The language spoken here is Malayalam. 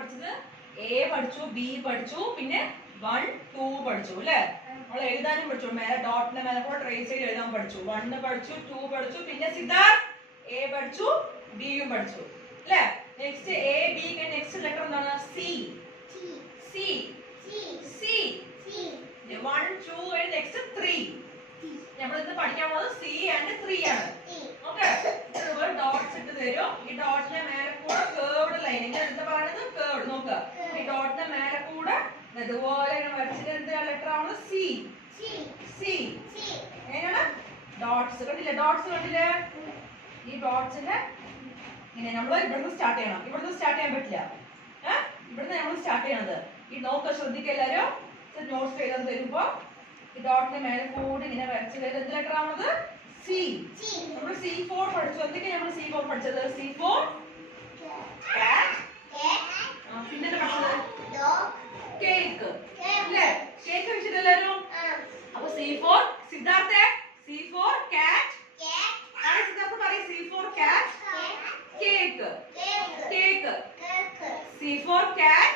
പഠിച്ചത്? A പഠിച്ചു, B പഠിച്ചു, പിന്നെ 1, 2 പഠിച്ചു അല്ലേ? നമ്മൾ എഴുതാനും പഠിച്ചു. മേലെ ഡോട്ടിന്റെ മേലെ കൂടെ ട്രേസ് ചെയ്ത് എഴുതാൻ പഠിച്ചു. 1 പഠിച്ചു, 2 പഠിച്ചു, പിന്നെ സിദ്ധാർത്ഥ് A പഠിച്ചു, B യും പഠിച്ചു അല്ലേ? Next A, B next letter എന്താണ്? C. C. C. 1, 2 and next 3. നമ്മൾ ഇന്ന് പഠിക്കാൻ പോകുന്നത് C and 3 ആണ്. ഓക്കേ? ഇതുപോലെ ഡോട്ട്സ് ഇട്ട് തരും. ഈ ഡോട്ടിന്റെ മേലെ കൂടെ കർവ്ഡ് ലൈൻ. ഞാൻ എന്താ പറയുന്നത്? കർവ്ഡ്. നോക്കുക. ഈ ഡോട്ടിന്റെ മേലെ കൂടെ ഇതുപോലെ ഇങ്ങനെ വരച്ചിട്ട് എന്ത് ലെറ്റർ ആണ്? C. എങ്ങനെയാണ്? ഡോട്ട്സ് കണ്ടില്ലേ? ഡോട്ട്സ് കണ്ടില്ലേ? ഈ ഡോട്ട്സിന്റെ ഇങ്ങനെ നമ്മൾ ഇവിടുന്ന് സ്റ്റാർട്ട് ചെയ്യണം. ഇവിടുന്ന് സ്റ്റാർട്ട് ചെയ്യാൻ പറ്റില്ല. ഇവിടുന്ന് നമ്മൾ സ്റ്റാർട്ട് ചെയ്യണത്. ഈ നോക്കുക, ശ്രദ്ധിക്കുക എല്ലാവരും. നോട്ട്സ് എഴുതാൻ തരുമ്പോ ഈ ഡോട്ടിന്റെ മേലെ കൂടി ഇങ്ങനെ വരച്ച് എന്ത് ലെറ്റർ ആണത്? C. നമ്മൾ C4 പഠിച്ചു. എന്തൊക്കെയാണ് നമ്മൾ C4 പഠിച്ചത്? C4 cat. പിന്നെ പഠിച്ചത് കേക്ക് അല്ലേ? കേക്ക് കഴിച്ചിട്ട് എല്ലാവരും. അപ്പൊ C4 Siddhartha C4 cat. Siddhartha പറയും C4 cat. Cake. C4 cat.